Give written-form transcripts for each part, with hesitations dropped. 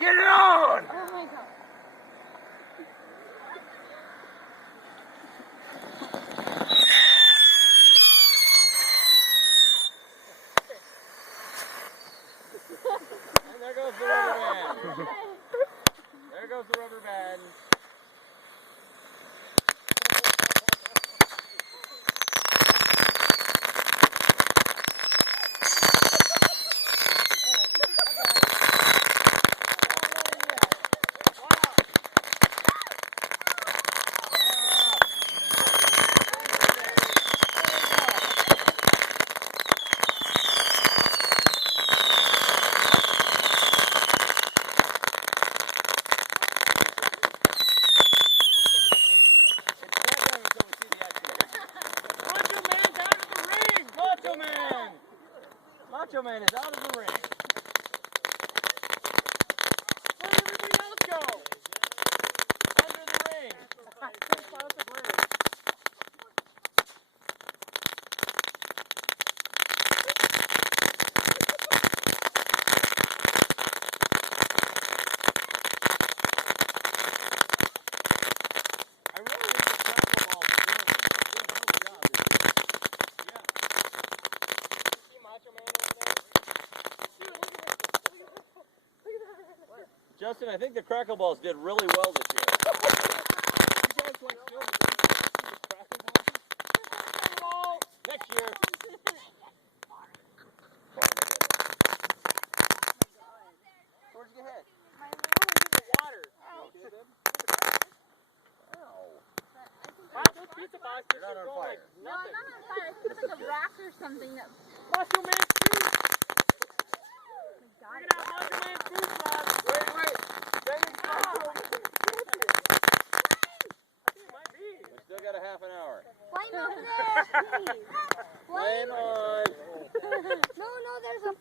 Get it on! Oh my god. And there goes the rubber band. There goes the rubber band. Macho Man is out of the ring. Where did everybody else go? Under the ring. I really wish the crackle ball was doing a good job this year. Yeah. See Macho Man over there? Justin, I think the crackle balls did really well this year. You guys like filming the crackle balls? Next year. Where'd you get hit? My nose. The water. Ow. Those pizza boxes You're not on going fire. like No, I'm nothing. not on fire. I think it's like a rock or something that. Macho Man food. Got We're it. gonna have Macho Man food lab. Wait. Benning's Macho Man. I think it might be. We still got a half an hour. Flame over there, please. Flame on. No, there's a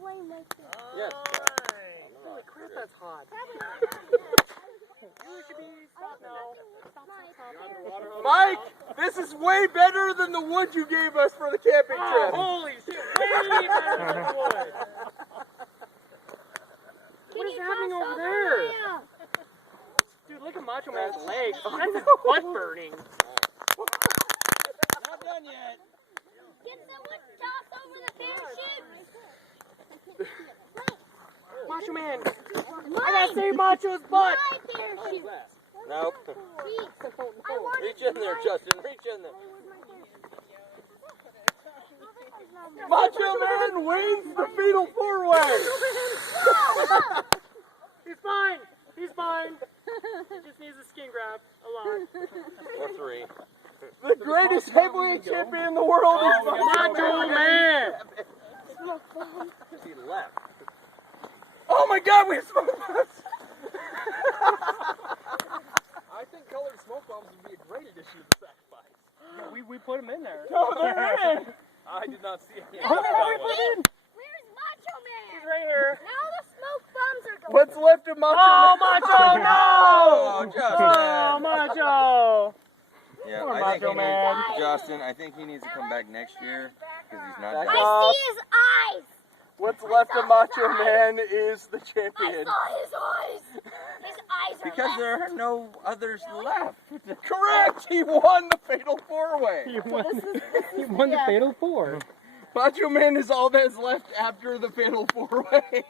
flame right there. Yes. Holy crap, that's hot. You should be stop now. Stop. Mike, this is way better than the wood you gave us for the camping trip. Holy shit, way better than the wood. What is happening over there? Dude, look at Macho Man's legs. That's his butt burning. Not done yet. Get the wood tossed over the parachute. Macho Man, I gotta save Macho's butt. My parachute. Nope. I want Reach in there, Justin. Reach in there. Macho Man wins the fatal four-way. He's fine. He just needs a skin grab a lot. Or three. The greatest heavyweight champion in the world is Macho Man. He left. Oh my God, we have smoke bombs. I think colored smoke bombs would be a great addition to the sacrifice. Yeah, we put them in there. No, they're in. I did not see any. Oh, they're in. Where's Macho Man? He's right here. Now the smoke bombs are going. What's left of Macho Man? Oh, No! Justin. Oh, Macho! Yeah, Poor I think Macho Man. Justin, I think he needs to come back next year because he's not Back done. up. I see his eyes. What's left of Macho Man is the I champion. saw his eyes. His eyes are Because left. there are no others left. Correct! He won the fatal four-way. He won the fatal four. Macho Man is all that's left after the fatal four-way.